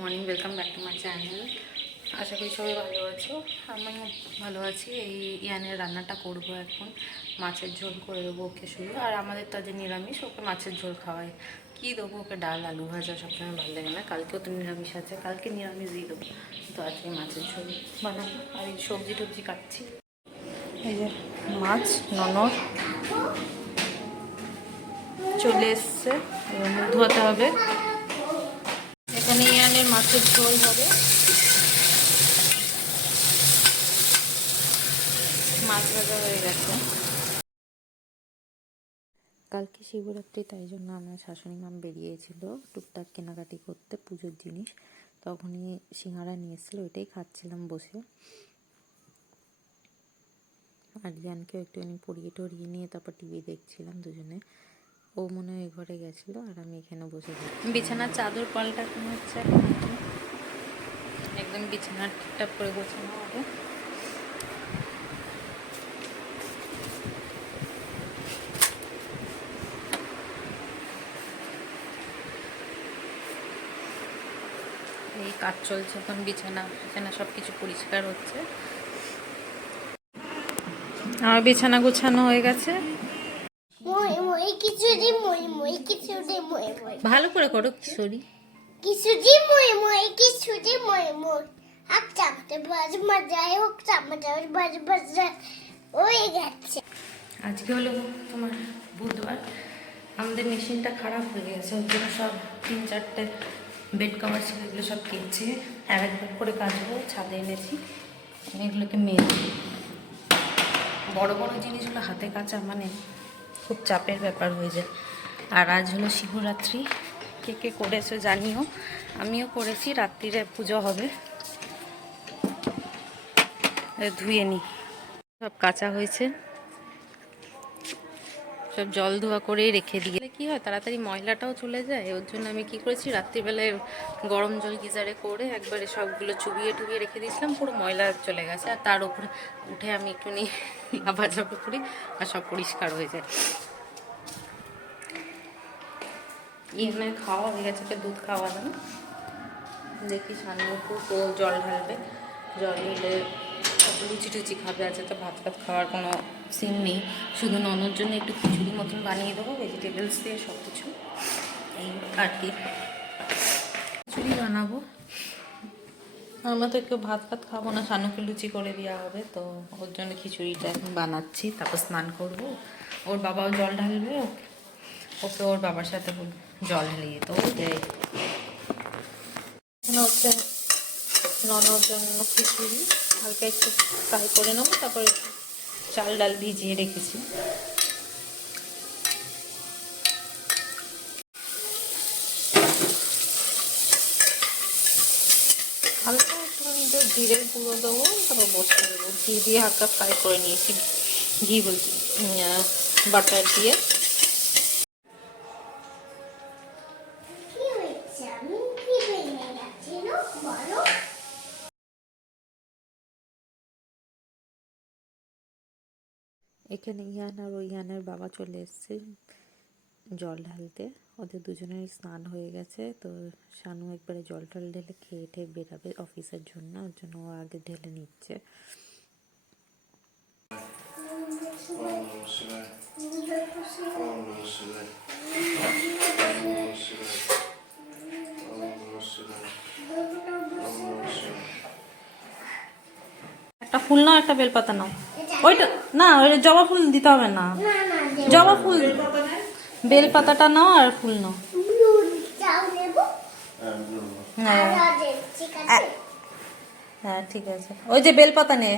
Morning, welcome back to my channel. আশা করি সবাই ভালো আছো। আমিও ভালো আছি। এই ইয়ানের রান্নাটা করবো এখন। মাছের ঝোল করে দেবো ওকে শুরু। আর আমাদের তো আজ নিরামিষ, ওকে মাছের ঝোল খাওয়াই। কী দেবো ওকে? ডাল, আলু ভাজা সবসময় ভালো লাগে না। কালকেও তো নিরামিষ আছে, কালকে নিরামিষ দিয়ে দেবো। তো আজকে মাছের ঝোল বানাবো। আর এই সবজি টবজি কাটছি। এই যে মাছ ননর চলে এসছে, এবার মুখ ধোয়াতে হবে। এখানে ইয়ানের মাছের ঝোল হবে। মাছ ভাজা হয়ে গেছে। কালকে শিবরাত্রি, তাই জন্য আমার শাশুড়ি মা বেরিয়েছিল টুকটাক কেনাকাটি করতে পুজোর জিনিস। তখনই সিঙ্গারা নিয়ে এসেছিলো, ওইটাই খাচ্ছিলাম বসে। আর রিয়ানকেও একটুখানি পরিয়ে টরিয়ে নিয়ে তারপর টিভি দেখছিলাম দুজনে। ও মনে হয় ঘরে গেছিলো আর আমি এখানে বসে বিছানার চাদর পাল্টানো হচ্ছে। একদম বিছানার ঠিকঠাক করে গোছানো হবে। এই কাজ চলছে এখন, বিছানা সব কিছু পরিষ্কার হচ্ছে। আমার বিছানা গোছানো হয়ে গেছে। ভালো করে করো কিশোরী। আজকে হলো তোমার বুধবার। আমাদের মেশিনটা খারাপ হয়ে গেছে, ওর জন্য সব 3-4টে বেড কভার ছিল, এগুলো সব কিনছি। একবার করে কাচবো, ছাদে এনেছি, এগুলোকে মেলে। বড় বড় জিনিসগুলো হাতে কাচা মানে খুব চাপের ব্যাপার হয়ে যায়। আর আজ হলো শিবরাত্রি। কে কে করেছো জানিও, আমিও করেছি। রাত্রিরে পুজো হবে, ধুয়ে নিই। সব কাঁচা হয়েছে, সব জল ধোয়া করেই রেখে দিয়ে কী হয় তাড়াতাড়ি ময়লাটাও চলে যায়। ওর জন্য আমি কী করেছি, রাত্রিবেলায় গরম জল গিজারে করে একবারে সবগুলো চুবিয়ে টুবিয়ে রেখে দিয়েছিলাম, পুরো ময়লা চলে গেছে। আর তার উপরে উঠে আমি একটু নিয়ে লাফাঝাপি করি আর সব পরিষ্কার হয়ে যায়। এখানে খাওয়া হয়ে গেছে, ওকে দুধ খাওয়ালাম। দেখি সান্নু তো জল ঢালবে, জল ঢেলে লুচি টুচি খাবে। আছে তো ভাত ভাত খাওয়ার কোনো সিন নেই, শুধু ননর জন্য একটু খিচুড়ি মতন বানিয়ে দেবো ভেজিটেবলস দিয়ে সব কিছু। এই আর কি খিচুড়ি বানাবো। আমরা তো কেউ ভাত ভাত খাবো না, সানুকে লুচি করে দেওয়া হবে, তো ওর জন্য খিচুড়িটা এখন বানাচ্ছি। তারপর স্নান করবো, ওর বাবাও জল ঢালবে, ওকে ওর বাবার সাথে জল ঢেলে যেত ও দেয়। হচ্ছে ননর জন্য খিচুড়ি হালকা একটু ফ্রাই করে নেবো, তারপরে চাল ডাল ভিজিয়ে রেখেছি। হালকা একটুখানি তো জিরের গুঁড়ো দেবো, তারপর বসে দেবো। ঘি দিয়ে হালকা ফ্রাই করে নিয়েছি, ঘি বলছি বাটার দিয়ে। এখানে ইয়ান আর ওই ইয়ানের বাবা চলে এসছে জল ঢালতে। ওদের দুজনের স্নান হয়ে গেছে, তো শানু একবারে জল টল ঢেলে খেয়ে ঠেয়ে বেরাবে অফিসের জন্য, ওর জন্য ও আগে ঢেলে নিচ্ছে। একটা ফুল নাও, একটা বেলপাতা নাও। ওইটা না, ওই জবা ফুল দিতে হবে না, জবা ফুল বেলপাতাটা নাও আর ফুল নাও। হ্যাঁ হ্যাঁ ঠিক আছে। ওই যে বেলপাতা নে,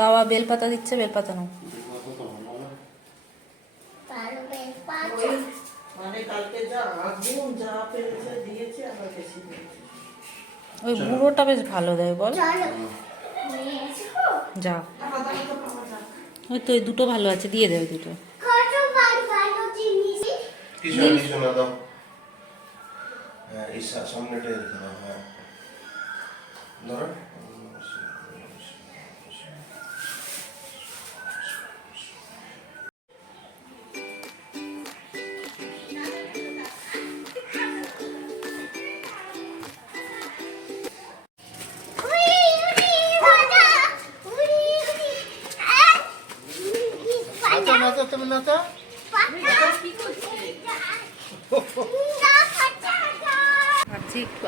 বাবা বেলপাতা দিচ্ছে, বেলপাতা নাও। ওই বুড়োটা বেশ ভালো দেয় বল। যা, ওই তো ওই দুটো ভালো আছে, দিয়ে দেবে দুটো। সামনেটা রেখে দাও। হ্যাঁ ধরো। না তো ভাবছি একটু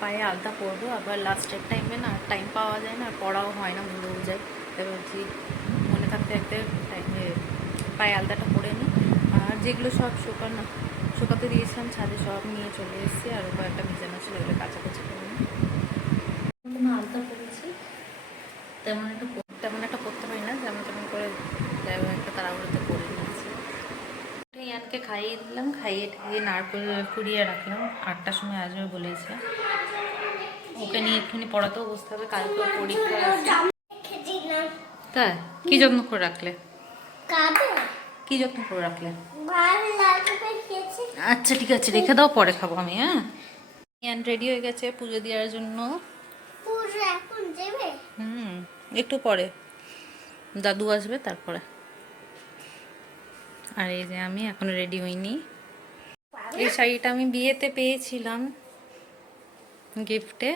পায়ে আলতা পরবো, আবার লাস্টের টাইমে না টাইম পাওয়া যায় না, পড়াও হয় না, ভুলেও যায়। তাই ভাবছি মনে থাকতে থাকতে টাইমে পায়ে আলতাটা পরে নিই। আর যেগুলো সব শুকাতে দিয়েছিলাম ছাদে সব নিয়ে চলে এসেছি, আর কয়েকটা বিছানা ছিল এগুলো কাছাকাছি করে নিই। কোনো আলতা পরেছি তেমন একটা পরতে পারি না, যেমন তেমন করে একটা তাড়াহুড়োতে পরে নিয়েছি। ইয়ানকে খাইয়ে দিলাম, খাইয়ে ঠাইয়ে নারকেল কুড়িয়ে রাখলাম। 8টার সময় আসবে বলেছে। ওকে নিয়ে একটুখানি পড়াতেও বসতে হবে, কালকে পরীক্ষা আছে। তাই কি যত্ন করে রাখলে? কি যত্ন করে রাখলে? আচ্ছা ঠিক আছে, রেখে দাও, পরে খাবো আমি। হ্যাঁ, ইয়ান রেডি হয়ে গেছে পুজো দেওয়ার জন্য। একটু পরে দাদু আসবে তারপরে। আর এই যে আমি এখন রেডি হইনি। এই শাড়িটা আমি বিয়েতে পেয়েছিলাম গিফটে।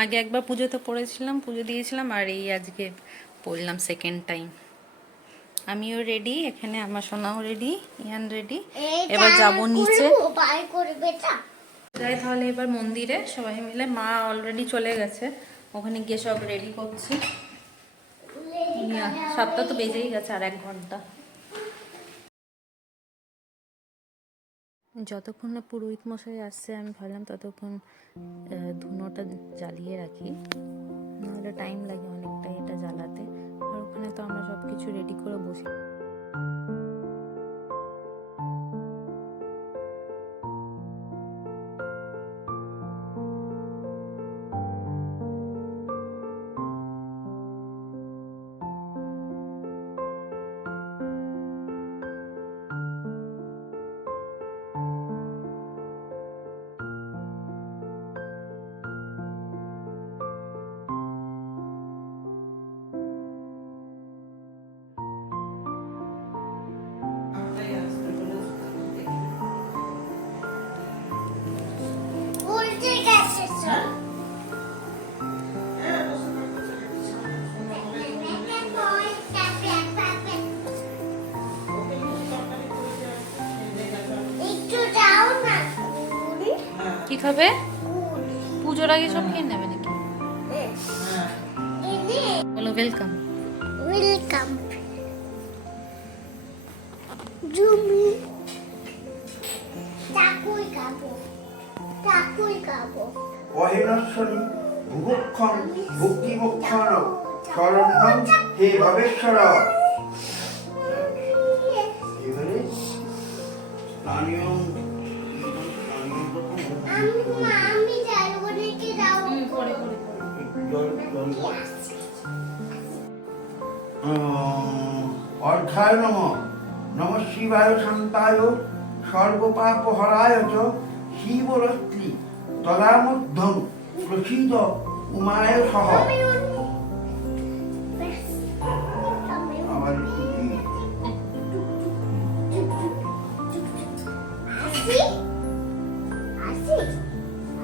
আগে একবার পুজোতে পরেছিলাম, পুজো দিয়েছিলাম, আর এই আজকে পরলাম সেকেন্ড টাইম। আমিও রেডি, এখানে আমার সোনাও রেডি, ইয়ান রেডি। এবার যাবো নিচে। যাই তাহলে এবার মন্দিরে সবাই মিলে। মা অলরেডি চলে গেছে, ওখানে গিয়ে সব রেডি করছি। 7টা তো বেজেই গেছে, আর 1 ঘন্টা। যতক্ষণ না পুরোহিত মশাই আসছে আমি ভাবলাম ততক্ষণ ধুনোটা জ্বালিয়ে রাখি, নাহলে টাইম লাগে অনেকটাই এটা জ্বালাতে। আর ওখানে তো আমরা সব কিছু রেডি করে বসি। কি খাবে? পুজোর আগে সব খেয়ে নেবে নাকি? বলো ওয়েলকাম। ওয়েলকাম জুমি তাকুই খাবো অহিনশ্বরী ভুভুক্ষণ ভুক্তিমুক্ষণ শরণ্যম হে ভবেশ্বর। এবারে স্থানীয় আমি যাবো নাকি যাও অর্ঘায় নম শিবায় শান্তায় সর্বপাপহরায় চ শিবরত্রি তদামধ্যং প্রসীদ উমায় সহ। আবার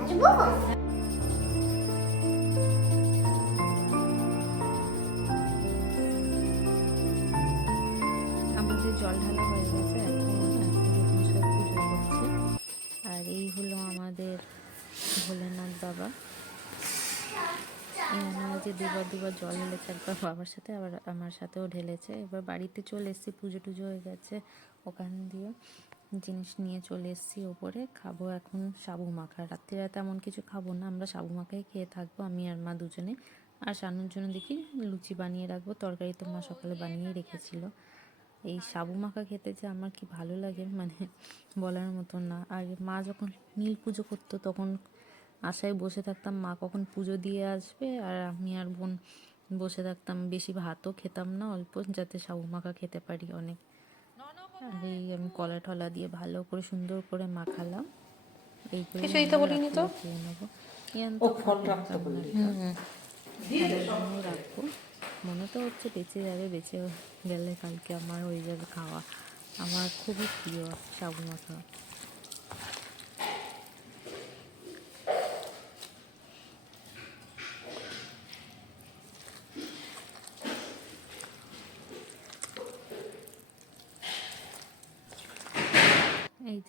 আসবো। আমাদের জল ঢালা হয়ে গেছে, এখন পুজো করছে। আর এই হলো আমাদের ভোলেনাথ বাবা। এখানে যে দুবার জল ঢেলেছে, একবার বাবার সাথে আবার আমার সাথেও ঢেলেছে। এবার বাড়িতে চলে এসেছি, পুজো টুজো হয়ে গেছে। ওখান দিয়ে জিনিস নিয়ে চলে এসেছি ওপরে। খাবো এখন সাবু মাখা। রাত্রিরা তেমন কিছু খাবো না, আমরা সাবু মাখাই খেয়ে থাকবো, আমি আর মা দুজনে। আর শানুর জন্য দেখি লুচি বানিয়ে রাখবো, তরকারি তো মা সকালে বানিয়েই রেখেছিল। এই সাবু মাখা খেতে যে আমার কি ভালো লাগে, মানে বলার মতো না। আর মা যখন নীল পুজো করতো তখন আশায় বসে থাকতাম মা কখন পুজো দিয়ে আসবে, আর আমি আর বোন বসে থাকতাম। বেশি ভাতও খেতাম না, অল্প, যাতে সাবু মাখা খেতে পারি অনেক। আর এই আমি কলা টলা দিয়ে ভালো করে সুন্দর করে মাখালাম। এইগুলো খেয়ে নেবো। রাখবো, মনে তো হচ্ছে বেঁচে যাবে, বেঁচে গেলে কালকে আমার হয়ে যাবে খাওয়া। আমার খুবই প্রিয় সাবু মাখা।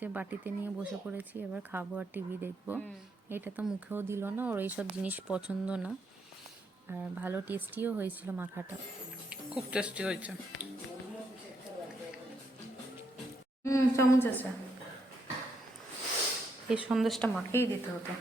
যে বাটিতে নিয়ে বসে পড়েছি, এবার খাবো আর টিভি দেখবো। এটা তো মুখেও দিল না, ওর এইসব জিনিস পছন্দ না। আর ভালো টেস্টিও হয়েছিল মাখাটা। খুব টেস্টি হয়েছে। চামচ আছে। এই সন্দেশটা মাকেই দিতে হতো।